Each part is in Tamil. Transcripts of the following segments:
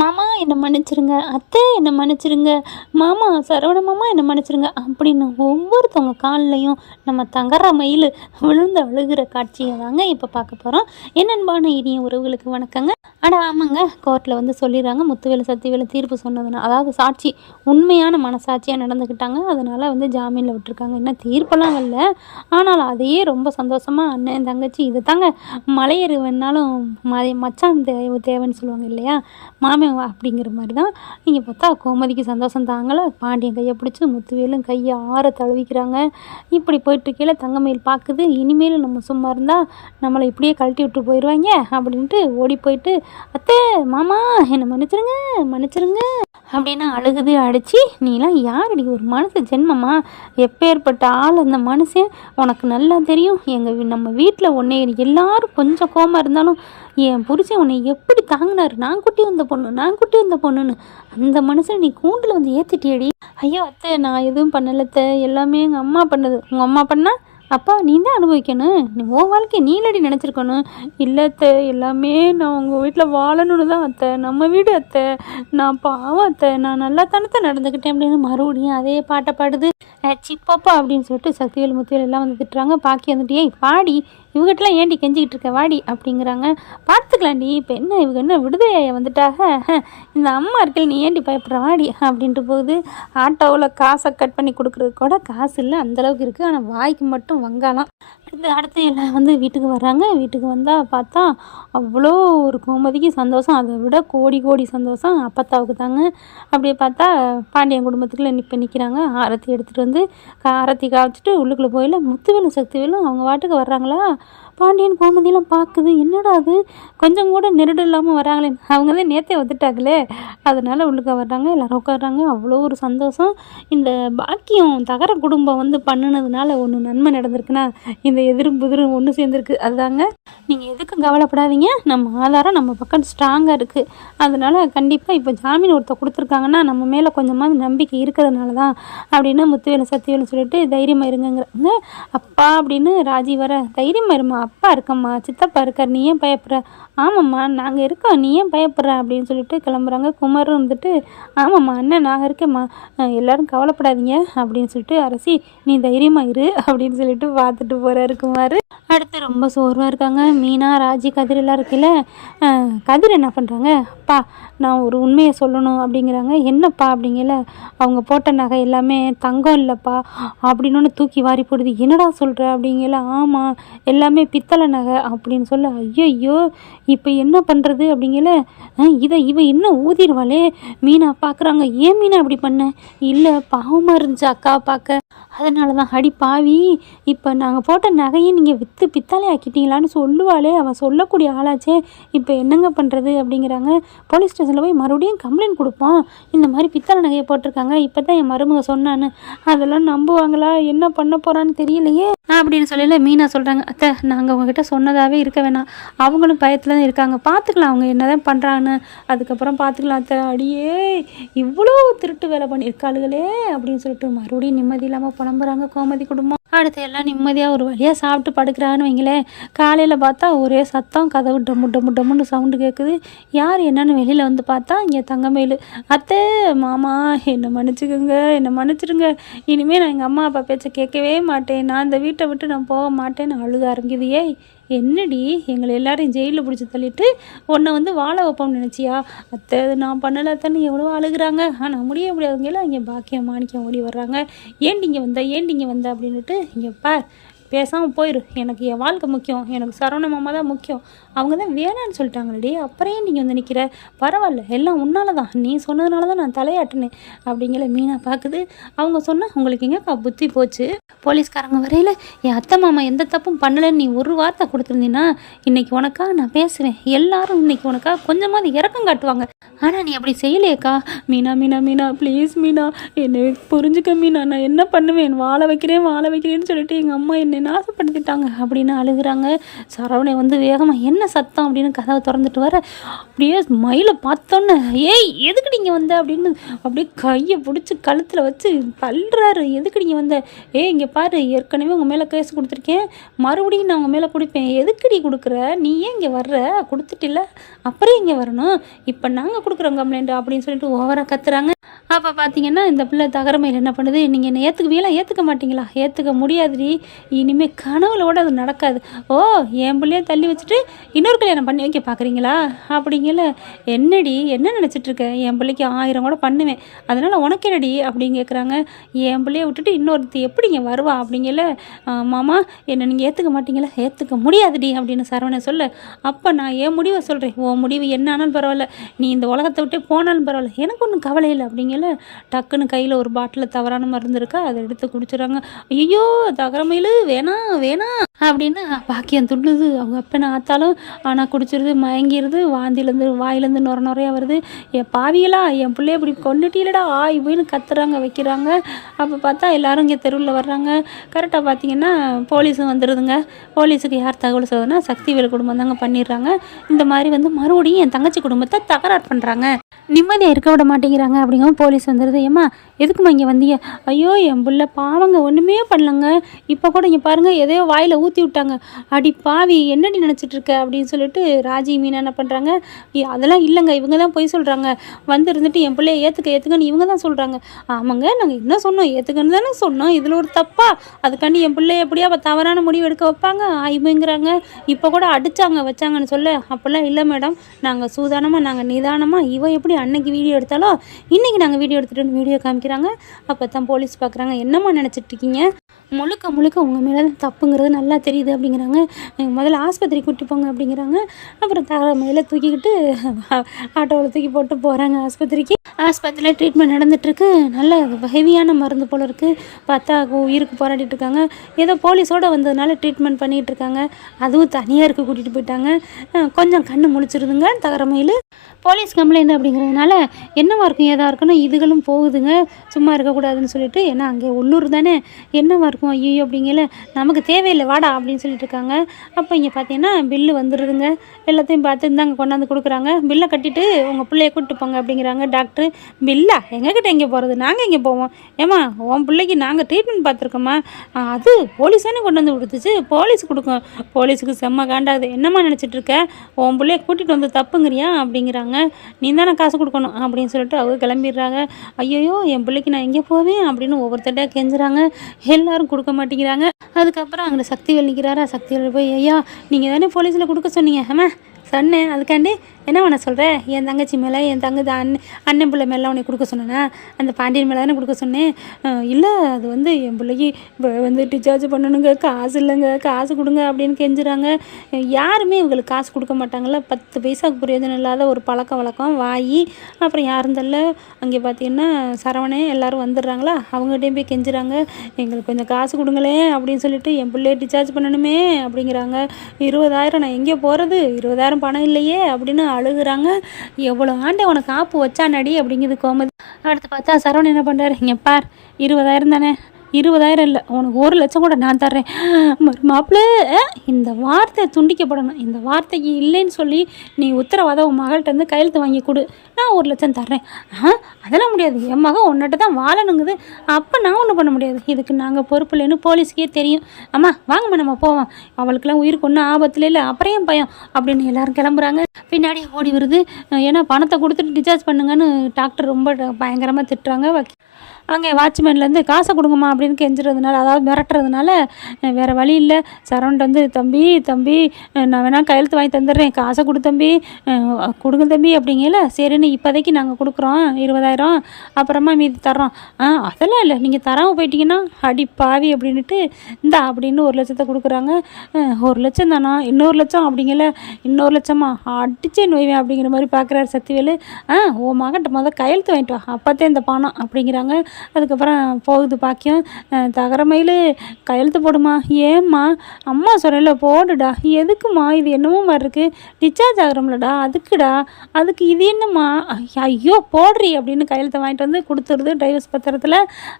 மாமா என்னை மன்னிச்சிருங்க, அத்தை என்னை மன்னிச்சிருங்க, மாமா சரவண மாமா என்னை மன்னிச்சிருங்க அப்படின்னு ஒவ்வொருத்தவங்க கால்லையும் நம்ம தங்கரா மயில் விழுந்து அழுகிற காட்சியை தாங்க இப்போ பார்க்க போகிறோம். என் அன்பான இனிய உறவுகளுக்கு வணக்கங்க. ஆமாங்க, கோர்ட்டில் வந்து சொல்லிடுறாங்க முத்துவேலு சத்திவேலு தீர்ப்பு சொன்னதுன்னா, அதாவது சாட்சி உண்மையான மனசாட்சியாக நடந்துக்கிட்டாங்க. அதனால் வந்து ஜாமீனில் விட்டுருக்காங்க. இன்னும் தீர்ப்பெல்லாம் வரல. ஆனால் அதையே ரொம்ப சந்தோஷமாக அண்ணன் தங்கச்சி இது தாங்க மலையேறு வேணாலும் மச்சான் தேவைன்னு சொல்லுவாங்க இல்லையா, மாமன் அப்படிங்கிற மாதிரி தான். நீங்கள் பார்த்தா கோமதிக்கு சந்தோஷம் தாங்கலை. பாண்டியன் கையை பிடிச்சி முத்துவேலும் கையை ஆற தழுவிக்கிறாங்க. இப்படி போயிட்டுருக்கையில் தங்கமயில் பார்க்குது, இனிமேலும் நம்ம சும்மா இருந்தால் நம்மளை இப்படியே கழட்டி விட்டு போயிடுவாங்க அப்படின்ட்டு ஓடி போயிட்டு, அத்தை மாமா என்னை மன்னிச்சிருங்க மன்னிச்சிருங்க அப்படின்னு அழுகுது. அடித்து நீலாம் யாரடி ஒரு மனுஷ ஜென்மமா, எப்பேற்பட்ட ஆள் அந்த மனுஷன் உனக்கு நல்லா தெரியும். நம்ம வீட்டில் உன்னை எல்லாரும் கொஞ்சம் கோமா இருந்தாலும் என் புருஷன் உன்னை எப்படி தாங்கினார், நான் குட்டி வந்த பொண்ணுன்னு அந்த மனுஷன் நீ கூண்டில் வந்து ஏற்றிட்டியடி. ஐயோ அத்தை நான் எதுவும் பண்ணலத்தை, எல்லாமே எங்கள் அம்மா பண்ணது. உங்கள் அம்மா பண்ணால் அப்பா நீ தான் அனுபவிக்கணும், நீ உன் வாழ்க்கையை நீலடி நினச்சிருக்கணும். இல்லை அத்தை எல்லாமே நான் உங்கள் வீட்டில் வாழணுன்னு தான் அத்தை, நம்ம வீடு அத்தை, நான் பாவம் அத்தை, நான் நல்லா தனத்தை நடந்துக்கிட்டேன் அப்படின்னு மறுபடியும் அதே பாட்டை பாடுது. சிப்பாப்பா அப்படின்னு சொல்லிட்டு சக்திவேல் முத்துவேல் எல்லாம் வந்து திட்டுறாங்க. பாக்கி வந்துட்டு ஏய் பாடி இவங்ககிட்டலாம் ஏண்டி கெஞ்சிக்கிட்டு இருக்க வாடி அப்படிங்கிறாங்க. பார்த்துக்கலாண்டி இப்போ என்ன இவங்க என்ன விடுதலையை வந்துட்டாக, இந்த அம்மா இருக்கல நீ ஏண்டி பயப்படுற வாடி அப்படின்ட்டு போகுது. ஆட்டோவில் காசை கட் பண்ணி கொடுக்குறது கூட காசு இல்லை அந்தளவுக்கு இருக்குது, ஆனால் வாய்க்கு மட்டும் வங்காளம். அடுத்து எல்லாம் வந்து வீட்டுக்கு வர்றாங்க. வீட்டுக்கு வந்தால் பார்த்தா அவ்வளோ ஒரு கோமதிக்கு சந்தோஷம், அதை விட கோடி கோடி சந்தோஷம் அப்பத்தாவுக்கு தாங்க. அப்படியே பார்த்தா பாண்டியன் குடும்பத்துக்குள்ளே இப்போ நிற்கிறாங்க. ஆரத்தி எடுத்துகிட்டு வந்து ஆரத்தி காய்ச்சிட்டு உள்ளுக்குள்ளே போயில முத்துவேலும் சக்திவேலும் அவங்க வாட்டுக்கு வர்றாங்களா. பாண்டியன் கோமதியெல்லாம் பார்க்குது, என்னடா அது கொஞ்சம் கூட நெருடு இல்லாமல் வராங்களே, அவங்க தான் நேற்றே வந்துட்டாங்களே, அதனால் உள்ளுக்க வர்றாங்க. எல்லோரும் உட்காடுறாங்க. அவ்வளோ ஒரு சந்தோஷம். இந்த பாக்கியம் தகர குடும்பம் வந்து பண்ணினதுனால ஒன்று நன்மை நடந்திருக்குன்னா இந்த எதிரும் புதிரும் ஒன்று சேர்ந்துருக்கு. அதுதாங்க. நீங்கள் எதுக்கும் கவலைப்படாதீங்க, நம்ம ஆதாரம் நம்ம பக்கம் ஸ்ட்ராங்காக இருக்குது. அதனால் கண்டிப்பாக இப்போ ஜாமீன் ஒருத்தர் கொடுத்துருக்காங்கன்னா நம்ம மேலே கொஞ்சமாக நம்பிக்கை இருக்கிறதுனால தான் அப்படின்னு முத்துவேலு சத்திவேலு சொல்லிட்டு தைரியமாக இருங்கிறாங்க. அப்பா அப்படின்னு ராஜி வர, தைரியமாக இருமா, அப்பா இருக்கம்மா, சித்தப்பா இருக்கார், நீ ஏன் பயப்படுற, ஆமாம்மா நாங்கள் இருக்கோம், நீ ஏன் பயப்படுற அப்படின்னு சொல்லிட்டு கிளம்புறாங்க. குமரும் வந்துட்டு ஆமாம்மா அண்ணன் நான் இருக்கேம்மா, எல்லோரும் கவலைப்படாதீங்க அப்படின்னு சொல்லிட்டு, அரசி நீ தைரியமாக இரு அப்படின்னு சொல்லிட்டு பார்த்துட்டு போகிறாரு குமார். அடுத்து ரொம்ப சோர்வாக இருக்காங்க மீனா, ராஜி, கதிர் எல்லாம் இருக்கையில் கதிர் என்ன பண்ணுறாங்க, அப்பா நான் ஒரு உண்மையை சொல்லணும் அப்படிங்கிறாங்க. என்னப்பா அப்படிங்கல, அவங்க போட்ட நகை எல்லாமே தங்கம் இல்லைப்பா அப்படின்னு தூக்கி வாரி போடுது. என்னடா சொல்கிற அப்படிங்கல, ஆமாம் எல்லாமே பித்தளை நகை அப்படின்னு சொல்ல, ஐயோ இப்போ என்ன பண்ணுறது அப்படிங்கல, இவ இன்னும் ஊதிடுவாளே. மீனா பார்க்குறாங்க, ஏன் மீனா அப்படி பண்ண, இல்லை பாவமாக இருந்துச்சு அக்கா பார்க்க, அதனால தான். அடி பாவி, இப்போ நாங்கள் போட்ட நகையை நீங்கள் விற்று பித்தாலே ஆக்கிட்டீங்களான்னு சொல்லுவாளே, அவன் சொல்லக்கூடிய ஆளாச்சே, இப்போ என்னங்க பண்ணுறது அப்படிங்கிறாங்க. போலீஸ் ஸ்டேஷனில் போய் மறுபடியும் கம்ப்ளைண்ட் கொடுப்போம், இந்த மாதிரி பித்தளை நகையை போட்டிருக்காங்க, இப்போ தான் என் மருமக சொன்னான்னு. அதெல்லாம் நம்புவாங்களா, என்ன பண்ண போகிறான்னு தெரியலையே அப்படின்னு சொல்லல. மீனா சொல்கிறாங்க, அத்தை நாங்கள் உங்ககிட்ட சொன்னதாகவே இருக்க வேணாம், அவங்களும் பயத்தில் தான் இருக்காங்க, பார்த்துக்கலாம் அவங்க என்ன தான் பண்ணுறாங்கன்னு, அதுக்கப்புறம் பார்த்துக்கலாம் அத்தை. அடியே இவ்வளோ திருட்டு வேலை பண்ணியிருக்காளுகளே அப்படின்னு சொல்லிட்டு மறுபடியும் நிம்மதி இல்லாமல் புலம்புறாங்க கோமதி குடும்பம். அடுத்து எல்லாம் நிம்மதியாக ஒரு வழியாக சாப்பிட்டு படுக்கிறான்னு வைங்களேன். காலையில் பார்த்தா ஒரே சத்தம், கதவு டம்முன்னு சவுண்டு கேட்குது. யார் என்னன்னு வெளியில் வந்து பார்த்தா இங்கே தங்கமயில். அத்தை மாமா என்னை மன்னிச்சிடுங்க, இனிமேல் நான் எங்கள் அம்மா அப்பா பேச்சை கேட்கவே மாட்டேன், நான் இந்த வீட்டை விட்டு நான் போக மாட்டேன்னு அழுக ஆரம்பிக்குது. ஏய் என்னடி எங்களை எல்லாரையும் ஜெயிலில் பிடிச்சி தள்ளிட்டு உன்னை வந்து வாழ வைப்போம்னு நினச்சியா, அத்தை அது நான் பண்ணலை அத்தைன்னு எவ்வளோ அழுகுறாங்க. ஆனால் முடியாதுங்கெல்லாம் இங்கே பாக்கியம் மாணிக்கம் ஓடி வர்றாங்க. ஏண்டி இங்கே வந்த அப்படின்ட்டு, இங்கே பார் பேசாமல் போயிரு, எனக்கு என் வாழ்க்கை முக்கியம், எனக்கு சரவண மாமா தான் முக்கியம், அவங்க தான் வேணான்னு சொல்லிட்டாங்களே, அப்புறம் நீங்கள் வந்து நிற்கிற, பரவாயில்ல எல்லாம் உன்னால தான், நீ சொன்னதுனால தான் நான் தலையாட்டினேன் அப்படிங்கிற. மீனா பார்க்குது, அவங்க சொன்னால் உங்களுக்கு எங்கேக்கா புத்தி போச்சு, போலீஸ்காரங்க வரையில் என் அத்தை மாமா எந்த தப்பும் பண்ணலைன்னு நீ ஒரு வார்த்தை கொடுத்துருந்தீன்னா இன்றைக்கி உனக்காக நான் பேசுவேன், எல்லாரும் இன்றைக்கி உனக்காக கொஞ்சமாவது இறக்கம் காட்டுவாங்க, ஆனால் நீ அப்படி செய்யலையேக்கா. மீனா ப்ளீஸ் மீனா என்னை புரிஞ்சுக்க மீனா, நான் என்ன பண்ணுவேன், வாழ வைக்கிறேன்னு சொல்லிட்டு எங்கள் அம்மா என்னை நாசப்படுத்திட்டாங்க அப்படின்னு அழுகுறாங்க. சரவணை வந்து வேகமாக என்ன என்ன சத்தம் அப்படின்னு கதவை திறந்துட்டு வர அப்படியே மயிலை பார்த்தோன்னே ஏய் எதுக்கு நீங்கள் வந்த அப்படின்னு அப்படியே கையை பிடிச்சி கழுத்தில் வச்சு தள்ளுறாரு. எதுக்கு நீங்கள் வந்த? இங்கே பாரு, ஏற்கனவே உங்கள் மேலே கேஸ் கொடுத்துருக்கேன், மறுபடியும் நான் உங்கள் மேலே கொடுப்பேன். எதுக்குடி கொடுக்குற? நீ ஏன் இங்கே வர்ற? கொடுத்துட்டில்ல, அப்புறம் இங்கே வரணும். இப்போ நாங்கள் கொடுக்குறோம் கம்ப்ளைண்ட் அப்படின்னு சொல்லிட்டு ஓவராக கத்துறாங்க. அப்போ பார்த்தீங்கன்னா இந்த பிள்ளை தகரமையில் என்ன பண்ணுது, நீங்கள் என்ன ஏற்றுக்குவீங்களா? ஏற்றுக்க மாட்டீங்களா? ஏற்றுக்க முடியாதுடி, இனிமேல் கனவுலோட அது நடக்காது. ஓ, என் பிள்ளைய தள்ளி வச்சுட்டு இன்னொரு கல்யாணம் பண்ணி வைக்க பார்க்குறீங்களா அப்படிங்கல. என்னடி என்ன நினச்சிட்ருக்க? என் பிள்ளைக்கு 1000 கூட பண்ணுவேன், அதனால் உனக்கு என்னடி அப்படின்னு கேட்குறாங்க. என் பிள்ளைய விட்டுட்டு இன்னொருத்தி எப்படிங்க வருவா அப்படிங்கல. மாமா என்னை நீங்கள் ஏற்றுக்க மாட்டீங்களா? ஏற்றுக்க முடியாதுடி அப்படின்னு சரவணன் சொல்ல, அப்போ நான் என் முடிவை சொல்கிறேன். உன் முடிவு என்ன ஆனாலும் பரவாயில்ல, நீ இந்த உலகத்தை விட்டே போனாலும் பரவாயில்ல, எனக்கு ஒன்றும் கவலை இல்லை அப்படிங்கல. டக்குன்னு கையில் ஒரு பாட்டில் தவறான மருந்து இருக்கா, அதை எடுத்து குடிச்சிடறாங்க. ஐயோ தகரமயிலு வேணாம் வேணாம் அப்படின்னு பாக்கியம் துள்ளுது. அவங்க அப்பனை ஆத்தாலும் ஆனால் குடிச்சிருது, மயங்கிடுது, வாந்திலேருந்து வாயிலேருந்து நுரையா வருது. என் பாவிகளா, என் பிள்ளைய இப்படி கொண்டுட்டீலடா இப்படின்னு கத்துறாங்க வைக்கிறாங்க. அப்போ பார்த்தா எல்லாரும் இங்கே தெருவில் வர்றாங்க. கரெக்டாக பார்த்தீங்கன்னா போலீஸும் வந்துடுதுங்க. போலீஸுக்கு யார் தகவல் சொல்லுதுன்னா சக்திவேல் குடும்பம் தாங்க பண்ணிடுறாங்க. இந்த மாதிரி மறுபடியும் என் தங்கச்சி குடும்பத்தை தகராறு பண்ணுறாங்க, நிம்மதியாக இருக்க விட மாட்டேங்கிறாங்க. அப்படிங்கவும் போலீஸ் வந்துடுது. ஏம்மா எதுக்குமா இங்கே வந்தீங்க? ஐயோ என் பிள்ளை பாவங்க, ஒன்றுமே பண்ணலங்க, இப்போ கூட இங்கே பாருங்கள் எதையோ வாயில் ஊற்றி விட்டாங்க. அடி பாவி, என்னடி நினச்சிட்ருக்க அப்படின்னு சொல்லிட்டு ராஜி மீனா என்ன பண்ணுறாங்க, அதெல்லாம் இல்லைங்க, இவங்க தான் போய் சொல்கிறாங்க, வந்து இருந்துட்டு என் பிள்ளைய ஏற்றுக்கன்னு இவங்க தான் சொல்கிறாங்க. ஆமாங்க, நாங்கள் என்ன சொன்னோம், ஏற்றுக்கன்னு தானே சொன்னோம், இதில் ஒரு தப்பா? அதுக்காண்டி என் பிள்ளைய எப்படியா தவறான முடிவு எடுக்க வைப்பாங்க ஆய்வுங்கிறாங்க. இப்போ கூட அடித்தாங்க வச்சாங்கன்னு சொல்ல, அப்போல்லாம் இல்லை மேடம், நாங்கள் சூதானமாக நாங்கள் நிதானமாக, இவன் எப்படி அன்னைக்கு வீடியோ எடுத்தாலோ இன்றைக்கி நாங்கள் வீடியோ எடுத்துகிட்டு வீடியோ காமிக்கிறாங்க. அப்போ தான் போலீஸ் பார்க்குறாங்க, என்னம்மா நினச்சிட்ருக்கீங்க, முழுக்க முழுக்க உங்கள் மேலே தான் தப்புங்கிறது நல்லா தெரியுது அப்படிங்கிறாங்க. முதல்ல ஆஸ்பத்திரி கூட்டி போங்க அப்படிங்கிறாங்க. அப்புறம் தகரமையில் தூக்கிக்கிட்டு ஆட்டோவில் தூக்கி போட்டு போகிறாங்க ஆஸ்பத்திரிக்கு. ஆஸ்பத்திரியில் ட்ரீட்மெண்ட் நடந்துகிட்ருக்கு. நல்ல ஹெவியான மருந்து போல் இருக்குது. பார்த்தா உயிருக்கு போராடிட்டு இருக்காங்க. ஏதோ போலீஸோடு வந்ததுனால ட்ரீட்மெண்ட் பண்ணிகிட்டு இருக்காங்க. அதுவும் தனியாக இருக்க கூட்டிகிட்டு போயிட்டாங்க. கொஞ்சம் கண்ணு முழிச்சிருதுங்க தகரமையில். போலீஸ் கம்ப்ளைண்ட் அப்படிங்கிறதுனால என்னவா இருக்கும் ஏதா இருக்குன்னு இதுகளும் போகுதுங்க. சும்மா இருக்கக்கூடாதுன்னு சொல்லிட்டு, ஏன்னா அங்கே உள்ளூர் தானே, என்னவா இருக்கும் ஐயோ அப்படிங்கல, நமக்கு தேவையில்லை வாடா அப்படின்னு சொல்லிட்டு இருக்காங்க. அப்போ இங்கே பார்த்தீங்கன்னா பில்லு வந்துடுதுங்க. எல்லாத்தையும் பார்த்து இருந்தாங்க கொண்டாந்து கொடுக்குறாங்க. பில்லை கட்டிட்டு உங்கள் பிள்ளைய கூப்பிட்டு போங்க அப்படிங்கிறாங்க டாக்டர். பில்லா எங்ககிட்ட எங்கே போகிறது, நாங்கள் எங்கே போவோம்? ஏம்மா உன் பிள்ளைக்கு நாங்கள் ட்ரீட்மெண்ட் பார்த்துருக்கோம்மா, அது போலீஸ் தானே கொண்டு வந்து கொடுத்துச்சு, போலீஸ் கொடுக்கும். போலீஸுக்கு செம்ம காண்டாகுது. என்னம்மா நினச்சிட்டு இருக்க, உன் பிள்ளைய கூட்டிகிட்டு வந்து தப்புங்கிறியா அப்படிங்கிறாங்க. நீ தானே காசு கொடுக்கணும் அப்படின்னு சொல்லிட்டு அவங்க கிளம்பிடுறாங்க. ஐயோ என் பிள்ளைக்கு நான் எங்கே போவேன் அப்படின்னு ஒவ்வொருத்தட்ட கெஞ்சுறாங்க. எல்லாரும் கொடுக்க மாட்டேங்கிறாங்க. அதுக்கப்புறம் அங்கே சக்திவேல் நிற்கிறாரா. சக்திவேல் போய், ஐயா நீங்கள் தானே போலீஸில் கொடுக்க சொன்னீங்க. சொன்னேன், அதுக்காண்டி என்ன பண்ண சொல்கிறேன், என் தங்கச்சி மேலே என் அண்ணன் பிள்ளை மேலே உனக்கு கொடுக்க சொன்னேன்னா, அந்த பாண்டியன் மேலே தானே கொடுக்க சொன்னேன். இல்லை அது என் பிள்ளைக்கு டிஸ்சார்ஜ் பண்ணணுங்க, காசு இல்லைங்க, காசு கொடுங்க அப்படின்னு கெஞ்சுறாங்க. யாருமே இவங்களுக்கு காசு கொடுக்க மாட்டாங்கள்ல. 10 பைசாவுக்கு பிரயோஜனம் இல்லாத ஒரு பழக்க வழக்கம் வாங்கி. அப்புறம் யாரும் தெரியல. அங்கே பார்த்தீங்கன்னா சரவணே எல்லோரும் வந்துடுறாங்களா, அவங்ககிட்டையும் போய் கெஞ்சுறாங்க, எங்களுக்கு கொஞ்சம் காசு கொடுங்களேன் அப்படின்னு சொல்லிட்டு, என் பிள்ளைய டிஸ்சார்ஜ் பண்ணணுமே அப்படிங்கிறாங்க. 20,000 நான் எங்கே போகிறது, 20,000 பணம் இல்லையே அப்படின்னு அழுகுறாங்க. எவ்வளோ ஆண்டை உனக்கு ஆப்பு வச்சானடி அப்படிங்கிறது கோமதி. அடுத்து பார்த்தா சரவணன் என்ன பண்ணுறாரு, இங்கே பார் 20,000 தானே, 20,000 இல்லை உனக்கு 1,00,000 கூட நான் தர்றேன். மாப்பிள்ளை இந்த வார்த்தை துண்டிக்கப்படணும். இந்த வார்த்தைக்கு இல்லைன்னு சொல்லி நீ உத்தரவாதம் உன் மகள்கிட்ட கையெழுத்து வாங்கி கொடு, நான் 1,00,000 தர்றேன். அதெல்லாம் முடியாது, என் மகன் உன்னிட்ட தான் வாழணுங்குது, அப்போ நான் ஒன்றும் பண்ண முடியாது, இதுக்கு நாங்கள் பொறுப்பு இல்லைன்னு போலீஸுக்கே தெரியும். அம்மா வாங்கம்மா நம்ம போவோம், அவளுக்கெல்லாம் உயிருக்கு ஒன்றும் ஆபத்தில் இல்லை, அப்புறம் ஏன் பயம் அப்படின்னு எல்லாரும் கிளம்புறாங்க. பின்னாடி ஓடி வருது. ஏன்னா பணத்தை கொடுத்துட்டு டிஸ்சார்ஜ் பண்ணுங்கன்னு டாக்டர் ரொம்ப பயங்கரமாக திட்டுறாங்க. அங்கே வாட்ச்மேன்லேருந்து காசை கொடுங்கம்மா அப்படின்னு கெஞ்சுறதுனால, அதாவது மிரட்டுறதுனால, வேறு வழி இல்லை. சரவணன் தம்பி நான் வேணால் கையெழுத்து வாங்கி தந்துடுறேன், காசை கொடு தம்பி, கொடுங்க தம்பி அப்படிங்கல. சரின்னு இப்போதைக்கு நாங்கள் கொடுக்குறோம் 20,000, அப்புறமா மீதி தர்றோம். அதெல்லாம் இல்லை, நீங்கள் தராமல் போயிட்டீங்கன்னா அடி பாவி அப்படின்ட்டு இந்தா அப்படின்னு 1,00,000 கொடுக்குறாங்க. 1,00,000 தானா, இன்னொரு லட்சம் அப்படிங்கல. இன்னொரு லட்சமா அடிச்சே நோய்வேன் அப்படிங்கிற மாதிரி பார்க்குறாரு சக்திவேலு. உன் மகன்கிட்ட கையெழுத்து வாங்கிட்டு வா, அப்போத்தே இந்த பணம் அப்படிங்கிறாங்க. அதுக்கப்புறம் போகுது பாக்கியம், தகரமயில் கையெழுத்து போடுமா. ஏம்மா அம்மா சொல்லல போடுடா. எதுக்குமா இது என்னமோ மாதிரி இருக்குது, டிஸ்சார்ஜ் ஆகிறோம்லடா அதுக்குடா. அதுக்கு இது என்னம்மா. ஐயோ போடுறி அப்படின்னு கையெழுத்தை வாங்கிட்டு வந்து கொடுத்துருது டைவர்ஸ் பத்திரத்தில்.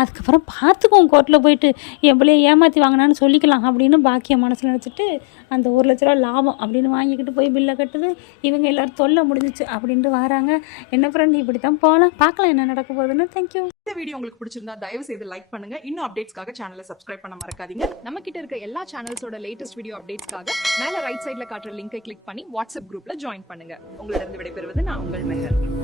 அதுக்கப்புறம் பார்த்துக்குவோம் கோர்ட்டில் போயிட்டு என் பிள்ளைய ஏமாற்றி வாங்கினான்னு சொல்லிக்கலாம் அப்படின்னு பாக்கியம் மனசில் நினச்சிட்டு அந்த 1,00,000 ரூபா லாபம் அப்படின்னு வாங்கிக்கிட்டு போய் பில்லை கட்டுது. இவங்க எல்லோரும் தொல்லை முடிஞ்சிச்சு அப்படின்ட்டு வராங்க. என்ன ஃப்ரெண்ட் இப்படி தான் போகலாம், பார்க்கலாம் என்ன நடக்க போகுதுன்னு. தேங்க்யூ. இந்த வீடியோ உங்களுக்கு பிடிச்சிருந்தா தயவு செய்து லைக் பண்ணுங்க. இன்னும் அப்டேட்ஸ்க்காக சேனலை சப்ஸ்கிரைப் பண்ண மறக்காதீங்க. நம்ம கிட்ட இருக்க எல்லா சேனல்ஸோட லேட்டஸ்ட் வீடியோ அப்டேட்ஸ்க்காக மேல ரைட் சைடுல காட்டுற லிங்கை கிளிக் பண்ணி வாட்ஸ்அப் குரூப்ல ஜாயின் பண்ணுங்க. உங்களிடம் விடைபெறுவது நான் உங்கள் மெஹர்.